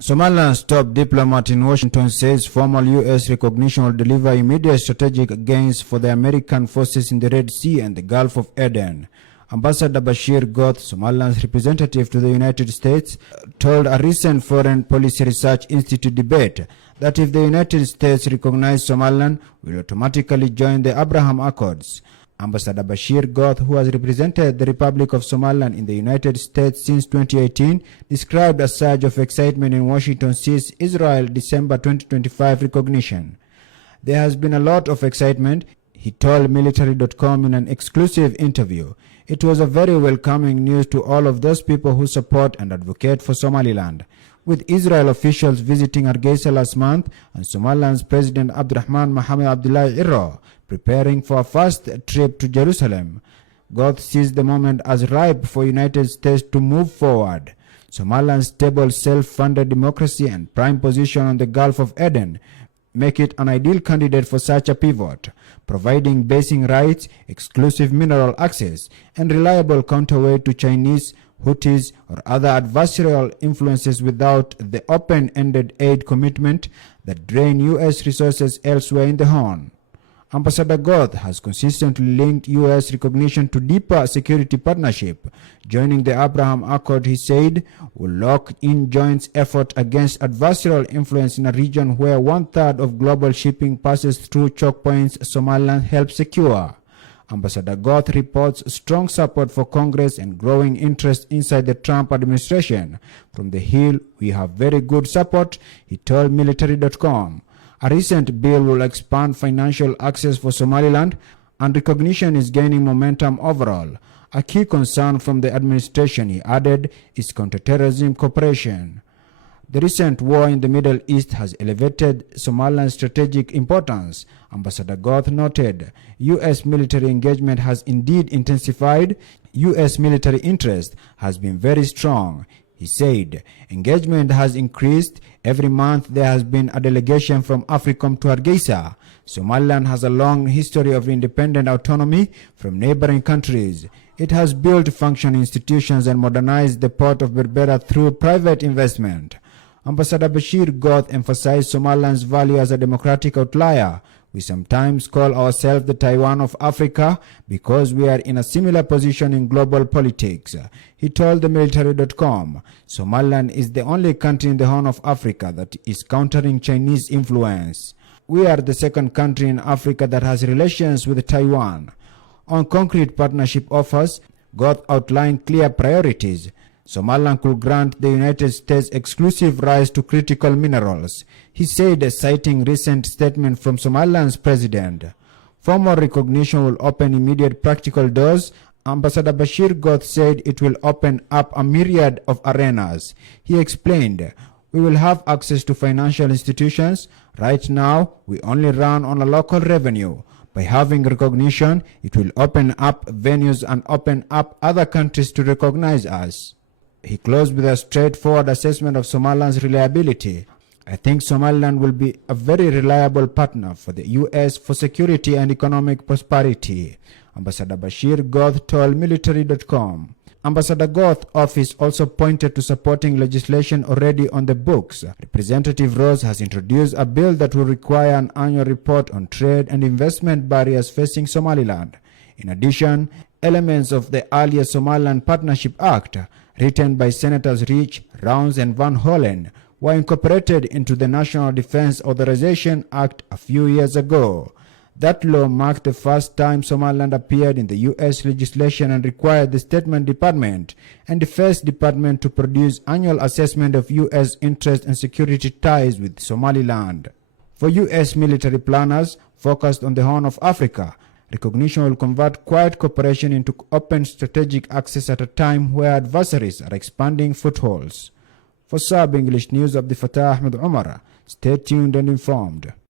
Somaliland's top diplomat in Washington says formal U.S. recognition will deliver immediate strategic gains for the American forces in the Red Sea and the Gulf of Aden. Ambassador Bashir Goth, Somaliland's representative to the United States, told a recent Foreign Policy Research Institute debate that if the United States recognize Somaliland, we will automatically join the Abraham Accords. Ambassador Bashir Goth, who has represented the Republic of Somaliland in the United States since 2018, described a surge of excitement in Washington since Israel's December 2025 recognition. There has been a lot of excitement, he told military.com in an exclusive interview. It was a very welcoming news to all of those people who support and advocate for Somaliland. With Israel officials visiting Hargeisa last month and Somaliland's President Abdurrahman Mohamed Abdullahi Irro preparing for a first trip to Jerusalem, Goth sees the moment as ripe for United States to move forward. Somaliland's stable, self-funded democracy and prime position on the Gulf of Aden make it an ideal candidate for such a pivot, providing basing rights, exclusive mineral access, and reliable counterweight to Chinese, Houthis, or other adversarial influences without the open-ended aid commitment that drain U.S. resources elsewhere in the Horn. Ambassador Goth has consistently linked U.S. recognition to deeper security partnership. Joining the Abraham Accord, he said, will lock in joint effort against adversarial influence in a region where one-third of global shipping passes through choke points Somaliland helps secure. Ambassador Goth reports strong support for Congress and growing interest inside the Trump administration. From the Hill, we have very good support, he told military.com. A recent bill will expand financial access for Somaliland, and recognition is gaining momentum overall. A key concern from the administration, he added, is counterterrorism cooperation. The recent war in the Middle East has elevated Somaliland's strategic importance. Ambassador Goth noted, U.S. military engagement has indeed intensified. U.S. military interest has been very strong. He said, engagement has increased. Every month there has been a delegation from AFRICOM to Hargeisa. Somaliland has a long history of independent autonomy from neighboring countries. It has built functioning institutions and modernized the port of Berbera through private investment. Ambassador Bashir Goth emphasized Somaliland's value as a democratic outlier. We sometimes call ourselves the Taiwan of Africa because we are in a similar position in global politics. He told the military.com, Somaliland is the only country in the Horn of Africa that is countering Chinese influence. We are the second country in Africa that has relations with Taiwan. On concrete partnership offers, Goth outlined clear priorities. Somaliland could grant the United States exclusive rights to critical minerals, he said, citing recent statement from Somaliland's president. Formal recognition will open immediate practical doors. Ambassador Bashir Goth said it will open up a myriad of arenas. He explained, we will have access to financial institutions. Right now, we only run on a local revenue. By having recognition, it will open up venues and open up other countries to recognize us. He closed with a straightforward assessment of Somaliland's reliability. I think Somaliland will be a very reliable partner for the U.S. for security and economic prosperity, Ambassador Bashir Goth told military.com. Ambassador Goth's office also pointed to supporting legislation already on the books. Representative Rose has introduced a bill that will require an annual report on trade and investment barriers facing Somaliland. In addition, elements of the earlier Somaliland Partnership Act, written by Senators Rich, Rounds and Van Hollen, were incorporated into the National Defense Authorization Act a few years ago. That law marked the first time Somaliland appeared in the U.S. legislation and required the State Department and Defense Department to produce annual assessment of U.S. interest and security ties with Somaliland. For U.S. military planners focused on the Horn of Africa, recognition will convert quiet cooperation into open strategic access at a time where adversaries are expanding footholds. For Sub English News, Abdi Fatah Ahmed Umar, stay tuned and informed.